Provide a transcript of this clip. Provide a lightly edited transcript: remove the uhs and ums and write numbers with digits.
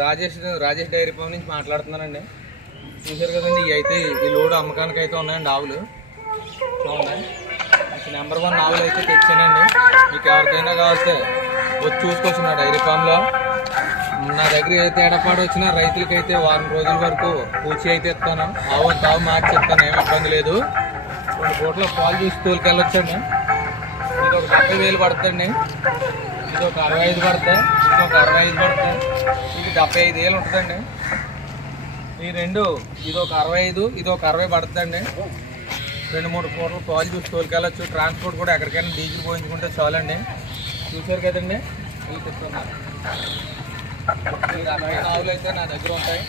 Rajesh dairy farm నుంచి మాట్లాడుతున్నానండి. చూసారు కదండి, ఇవి అయితే ఈ లోడు అమ్మకానికి అయితే ఉన్నాయండి ఆవులు. చూడండి, నెంబర్ 1 ఆవులు అయితే తెచ్చానండి. మీకు ఎవరికైనా కావస్తే వచ్చి చూసుకోవచ్చు నా డైరీ ఫామ్లో. నా దగ్గర అయితే ఎడపాటు వచ్చిన రైతులకైతే వారం రోజుల వరకు పూచి అయితే ఇస్తాను. తావు మార్చి ఇస్తాను, ఏమి ఇబ్బంది లేదు. 2 పూటల పాలు చూసి తోలుకెళ్ళొచ్చండి. ఇది ఒక 70,000 పడుతుందండి, ఇది ఒక 65 పడుతుంది, ఇది ఒక 65 పడుతుంది, ఇది 75,000 ఉంటుందండి. ఈ రెండు, ఇది ఒక 65, ఇది ఒక 60 పడుతుందండి. 2-3 పూటలు పాలు చూసి తోలుకెళ్ళొచ్చు. ట్రాన్స్పోర్ట్ కూడా ఎక్కడికైనా డీజిల్ పోయించుకుంటే చాలండి. చూసారు కదండి, మీకు ఇస్తున్నారు. ఈ రకమైన ఆవులు అయితే నా దగ్గర ఉంటాయి.